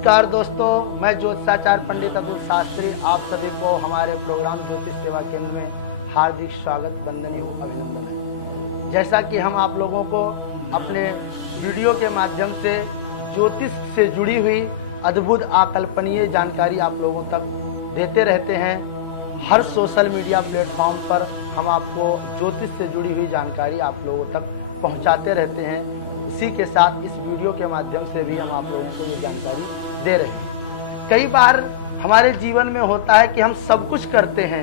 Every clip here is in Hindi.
नमस्कार दोस्तों, मैं ज्योतिषाचार्य पंडित अतुल शास्त्री आप सभी को हमारे प्रोग्राम ज्योतिष सेवा केंद्र में हार्दिक स्वागत, वंदन एवं अभिनंदन है। जैसा कि हम आप लोगों को अपने वीडियो के माध्यम से ज्योतिष से जुड़ी हुई अद्भुत अकल्पनीय जानकारी आप लोगों तक देते रहते हैं। हर सोशल मीडिया प्लेटफॉर्म पर हम आपको ज्योतिष से जुड़ी हुई जानकारी आप लोगों तक पहुंचाते रहते हैं। इसी के साथ इस वीडियो के माध्यम से भी हम आप लोगों को ये जानकारी दे रहे हैं। कई बार हमारे जीवन में होता है कि हम सब कुछ करते हैं,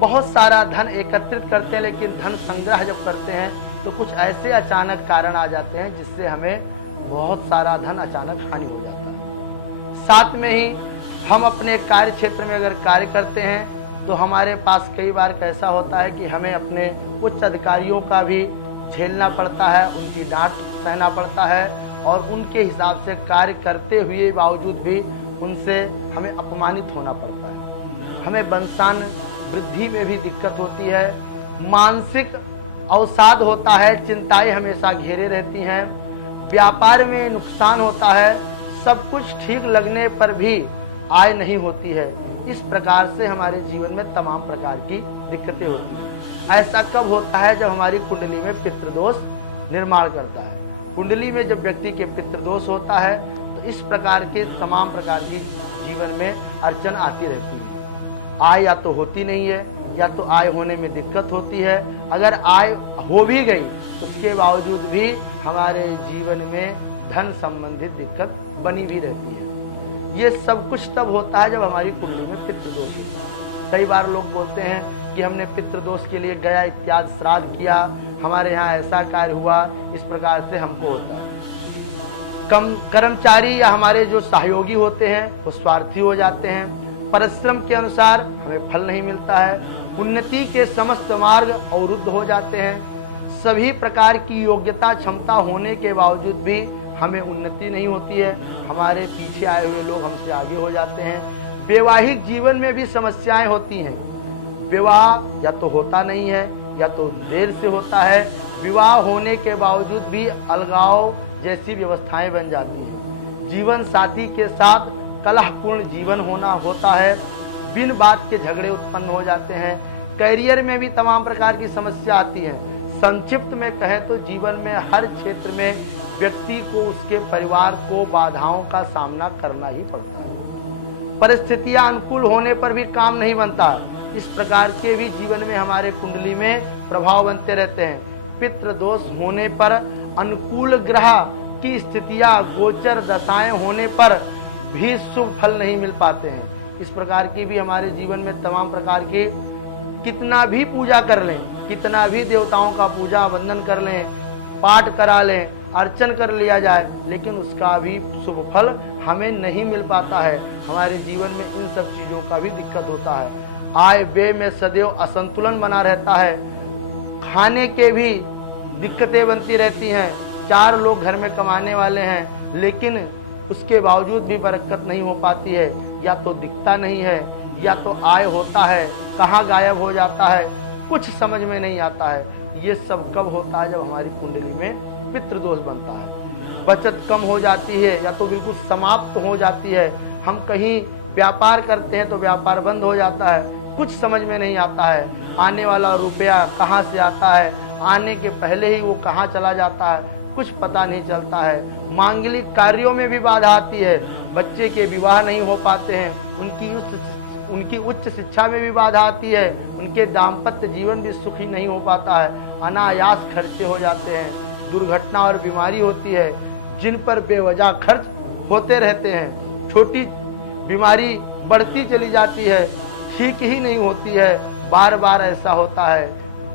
बहुत सारा धन एकत्रित करते हैं, लेकिन धन संग्रह जब करते हैं तो कुछ ऐसे अचानक कारण आ जाते हैं जिससे हमें बहुत सारा धन अचानक हानि हो जाता है। साथ में ही हम अपने कार्य क्षेत्र में अगर कार्य करते हैं तो हमारे पास कई बार ऐसा होता है कि हमें अपने उच्च अधिकारियों का भी झेलना पड़ता है, उनकी डांट सहना पड़ता है और उनके हिसाब से कार्य करते हुए बावजूद भी उनसे हमें अपमानित होना पड़ता है। हमें वंशान वृद्धि में भी दिक्कत होती है, मानसिक अवसाद होता है, चिंताएं हमेशा घेरे रहती हैं, व्यापार में नुकसान होता है, सब कुछ ठीक लगने पर भी आय नहीं होती है। इस प्रकार से हमारे जीवन में तमाम प्रकार की दिक्कतें होती हैं। ऐसा कब होता है? जब हमारी कुंडली में पितृदोष निर्माण करता है। कुंडली में जब व्यक्ति के पितृदोष होता है तो इस प्रकार के तमाम प्रकार की जीवन में अड़चन आती रहती है। आय या तो होती नहीं है या तो आय होने में दिक्कत होती है। अगर आय हो भी गई तो उसके बावजूद भी हमारे जीवन में धन संबंधित दिक्कत बनी भी रहती है। ये सब कुछ तब होता है जब हमारी कुंडली में पितृदोष होता है। कई बार लोग बोलते हैं कि हमने पितृदोष के लिए गया इत्यादि श्राद्ध किया, हमारे यहाँ ऐसा कार्य हुआ, इस प्रकार से हमको होता है। कम कर्मचारी या हमारे जो सहयोगी होते हैं वो स्वार्थी हो जाते हैं, परिश्रम के अनुसार हमें फल नहीं मिलता है, उन्नति के समस्त मार्ग अवरुद्ध हो जाते हैं, सभी प्रकार की योग्यता क्षमता होने के बावजूद भी हमें उन्नति नहीं होती है, हमारे पीछे आए हुए लोग हमसे आगे हो जाते हैं। वैवाहिक जीवन में भी समस्याएं होती हैं, विवाह या तो होता नहीं है या तो देर से होता है, विवाह होने के बावजूद भी अलगाव जैसी व्यवस्थाएं बन जाती हैं, जीवन साथी के साथ कलहपूर्ण जीवन होता है, बिन बात के झगड़े उत्पन्न हो जाते हैं, करियर में भी तमाम प्रकार की समस्या आती है। संक्षिप्त में कहें तो जीवन में हर क्षेत्र में व्यक्ति को उसके परिवार को बाधाओं का सामना करना ही पड़ता है। परिस्थितियां अनुकूल होने पर भी काम नहीं बनता। इस प्रकार के भी जीवन में हमारे कुंडली में प्रभाव बनते रहते हैं। पितृ दोष होने पर अनुकूल ग्रह की स्थितियां गोचर दशाएं होने पर भी शुभ फल नहीं मिल पाते हैं। इस प्रकार की भी हमारे जीवन में तमाम प्रकार के कितना भी पूजा कर लें, कितना भी देवताओं का पूजा वंदन कर लें, पाठ करा लें, अर्चन कर लिया जाए, लेकिन उसका भी शुभ फल हमें नहीं मिल पाता है। हमारे जीवन में इन सब चीज़ों का भी दिक्कत होता है। आय व्यय में सदैव असंतुलन बना रहता है, खाने के भी दिक्कतें बनती रहती हैं। 4 लोग घर में कमाने वाले हैं लेकिन उसके बावजूद भी बरकत नहीं हो पाती है, या तो दिखता नहीं है या तो आय होता है कहाँ गायब हो जाता है, कुछ समझ में नहीं आता है। ये सब कब होता है? जब हमारी कुंडली में पितृदोष बनता है। बचत कम हो जाती है या तो बिल्कुल समाप्त हो जाती है। हम कहीं व्यापार करते हैं तो व्यापार बंद हो जाता है, कुछ समझ में नहीं आता है। आने वाला रुपया कहाँ से आता है, आने के पहले ही वो कहाँ चला जाता है, कुछ पता नहीं चलता है। मांगलिक कार्यों में भी बाधा आती है, बच्चे के विवाह नहीं हो पाते हैं, उनकी उच्च शिक्षा में भी बाधा आती है, उनके दाम्पत्य जीवन भी सुखी नहीं हो पाता है, अनायास खर्चे हो जाते हैं, दुर्घटना और बीमारी होती है जिन पर बेवजह खर्च होते रहते हैं, छोटी बीमारी बढ़ती चली जाती है, ठीक ही नहीं होती है, बार बार ऐसा होता है,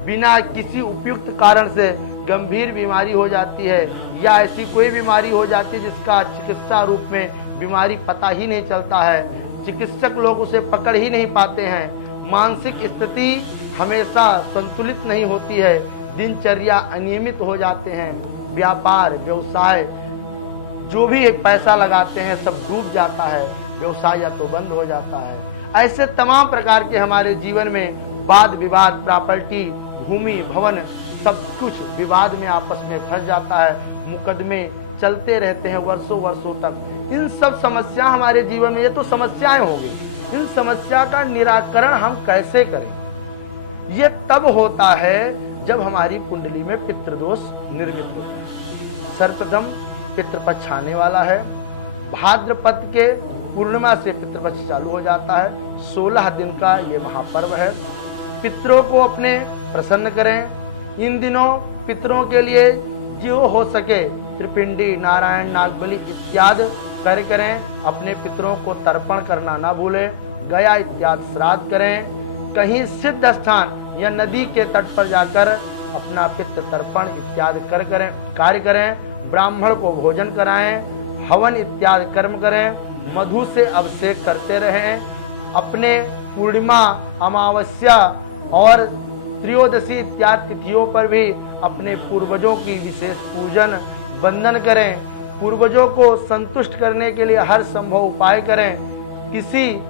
बिना किसी उपयुक्त कारण से गंभीर बीमारी हो जाती है या ऐसी कोई बीमारी हो जाती है जिसका चिकित्सा रूप में बीमारी पता ही नहीं चलता है, चिकित्सक लोग उसे पकड़ ही नहीं पाते हैं, मानसिक स्थिति हमेशा संतुलित नहीं होती है, दिनचर्या अनियमित हो जाते हैं, व्यापार व्यवसाय जो भी पैसा लगाते हैं सब डूब जाता है, व्यवसाय या तो बंद हो जाता है। ऐसे तमाम प्रकार के हमारे जीवन में वाद विवाद, प्रॉपर्टी, भूमि, भवन सब कुछ विवाद में आपस में फंस जाता है, मुकदमे चलते रहते हैं वर्षों वर्षों तक। इन सब समस्या हमारे जीवन में, ये तो समस्याएं होंगी, इन समस्या का निराकरण हम कैसे करें? ये तब होता है जब हमारी कुंडली में पितृदोष निर्मित होता है। सर्वप्रथम पितृपक्ष आने वाला है। भाद्रपद के पूर्णिमा से पितृपक्ष चालू हो जाता है। 16 दिन का ये महापर्व है। पितरों को अपने प्रसन्न करें। इन दिनों पितरों के लिए जो हो सके त्रिपिंडी, नारायण, नागबली इत्यादि कार्य करें। अपने पितरों को तर्पण करना ना भूलें। गया इत्यादि श्राद्ध करें। कहीं सिद्ध स्थान या नदी के तट पर जाकर अपना पितृ तर्पण इत्यादि कार्य करें। ब्राह्मण को भोजन कराएं। हवन इत्यादि कर्म करें। मधु से अभिषेक करते रहें। अपने पूर्णिमा, अमावस्या और त्रयोदशी इत्यादि तिथियों पर भी अपने पूर्वजों की विशेष पूजन वंदन करें। पूर्वजों को संतुष्ट करने के लिए हर संभव उपाय करें। किसी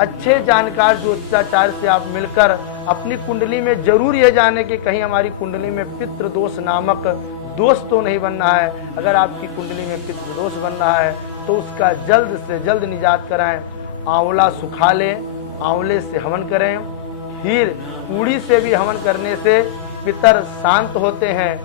अच्छे जानकार ज्योतिषाचार्य से आप मिलकर अपनी कुंडली में जरूर ये जाने कि कहीं हमारी कुंडली में पितृदोष नामक दोष तो नहीं बनना है। अगर आपकी कुंडली में पितृदोष बन रहा है तो उसका जल्द से जल्द निजात कराएं। आंवला सुखा लें, आंवले से हवन करें। खीर पूड़ी से भी हवन करने से पितर शांत होते हैं।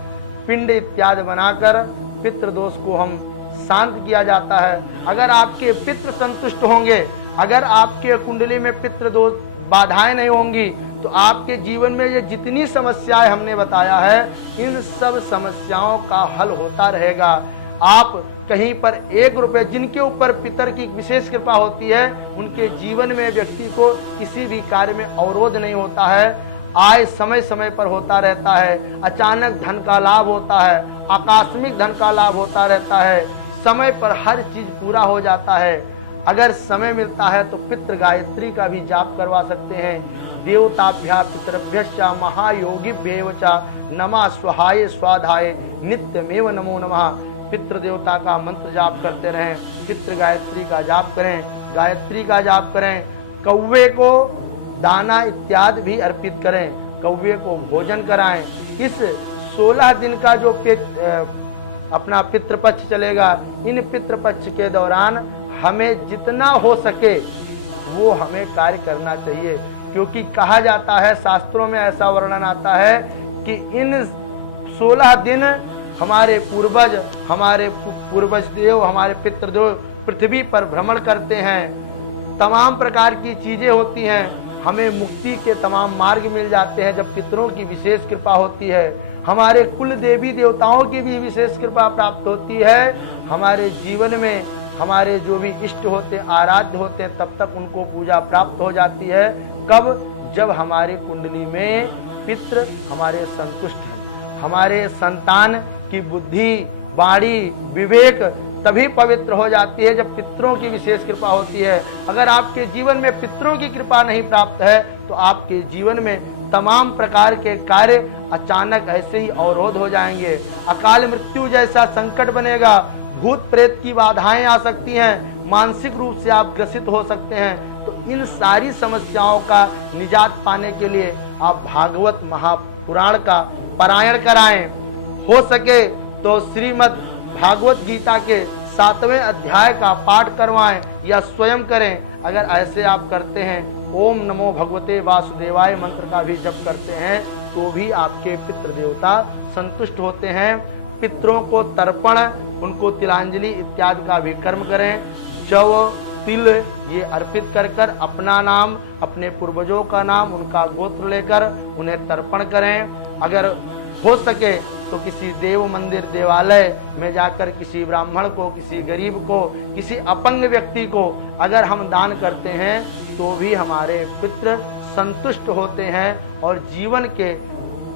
पिंड इत्यादि बनाकर पितृदोष को हम शांत किया जाता है। अगर आपके पितृ संतुष्ट होंगे, अगर आपके कुंडली में पितृदोष बाधाएं नहीं होंगी, तो आपके जीवन में ये जितनी समस्याएं हमने बताया है, इन सब समस्याओं का हल होता रहेगा। आप कहीं पर 1 रुपये, जिनके ऊपर पितर की विशेष कृपा होती है, उनके जीवन में व्यक्ति को किसी भी कार्य में अवरोध नहीं होता है। आय समय समय पर होता रहता है। अचानक धन का लाभ होता है। आकस्मिक धन का लाभ होता रहता है। समय पर हर चीज पूरा हो जाता है। अगर समय मिलता है तो पितृ गायत्री का भी जाप करवा सकते हैं। देवताभ्या पितृभ्यश्च महायोगिभ्येव च नमः स्वाहाय स्वाधाय नित्यमेव नमो नमः। पितृ देवता का मंत्र जाप करते रहें। पितृ गायत्री का जाप करें। गायत्री का जाप करें। कौवे को दाना इत्यादि भी अर्पित करें। कौवे को भोजन कराएं। इस 16 दिन का जो अपना पितृपक्ष चलेगा, इन पितृपक्ष के दौरान हमें जितना हो सके वो हमें कार्य करना चाहिए। क्योंकि कहा जाता है, शास्त्रों में ऐसा वर्णन आता है कि इन 16 दिन हमारे पूर्वज देव, हमारे पितृदेव पृथ्वी पर भ्रमण करते हैं। तमाम प्रकार की चीजें होती हैं। हमें मुक्ति के तमाम मार्ग मिल जाते हैं जब पितरों की विशेष कृपा होती है। हमारे कुल देवी देवताओं की भी विशेष कृपा प्राप्त होती है। हमारे जीवन में हमारे जो भी इष्ट होते, आराध्य होते हैं, तब तक उनको पूजा प्राप्त हो जाती है। कब? जब हमारी कुंडली में पितृ हमारे संतुष्ट हैं। हमारे संतान की बुद्धि, वाणी, विवेक तभी पवित्र हो जाती है जब पितरों की विशेष कृपा होती है। अगर आपके जीवन में पितरों की कृपा नहीं प्राप्त है तो आपके जीवन में तमाम प्रकार के कार्य अचानक ऐसे ही अवरोध हो जाएंगे। अकाल मृत्यु जैसा संकट बनेगा। भूत प्रेत की बाधाएं आ सकती हैं। मानसिक रूप से आप ग्रसित हो सकते हैं। तो इन सारी समस्याओं का निजात पाने के लिए आप भागवत महापुराण का पारायण कराएं। हो सके तो श्रीमद् भागवत गीता के 7वें अध्याय का पाठ करवाएं या स्वयं करें। अगर ऐसे आप करते हैं, ओम नमो भगवते वासुदेवाय मंत्र का भी जप करते हैं, तो भी आपके पितृ देवता संतुष्ट होते हैं। पितरों को तर्पण, उनको तिलांजलि इत्यादि का भी कर्म करें। जव, तिल ये अर्पित कर अपना नाम, अपने पूर्वजों का नाम, उनका गोत्र लेकर उन्हें तर्पण करें। अगर हो सके तो किसी देव मंदिर, देवालय में जाकर किसी ब्राह्मण को, किसी गरीब को, किसी अपंग व्यक्ति को अगर हम दान करते हैं तो भी हमारे पितृ संतुष्ट होते हैं। और जीवन के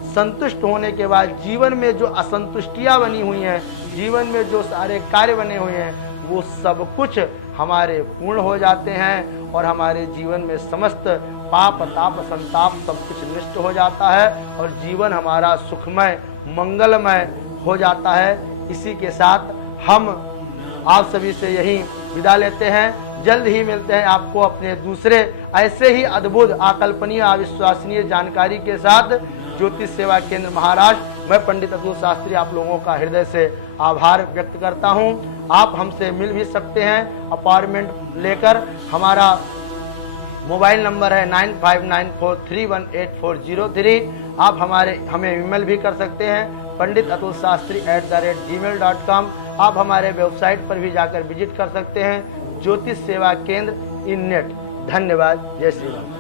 संतुष्ट होने के बाद जीवन में जो असंतुष्टियां बनी हुई हैं, जीवन में जो सारे कार्य बने हुए हैं, वो सब कुछ हमारे पूर्ण हो जाते हैं और हमारे जीवन में समस्त पाप, ताप, संताप सब कुछ नष्ट हो जाता है और जीवन हमारा सुखमय, मंगलमय हो जाता है। इसी के साथ हम आप सभी से यही विदा लेते हैं। जल्द ही मिलते हैं आपको अपने दूसरे ऐसे ही अद्भुत, अकल्पनीय, अविश्वसनीय जानकारी के साथ। ज्योतिष सेवा केंद्र महाराष्ट्र मैं पंडित अतुल शास्त्री आप लोगों का हृदय से आभार व्यक्त करता हूं। आप हमसे मिल भी सकते हैं अपॉइंटमेंट लेकर। हमारा मोबाइल नंबर है 9594318403। आप हमें ईमेल भी कर सकते हैं panditatulshastri@gmail.com। आप हमारे वेबसाइट पर भी जाकर विजिट कर सकते हैं, ज्योतिष सेवा केंद्र इन नेट। धन्यवाद। जय श्री राम।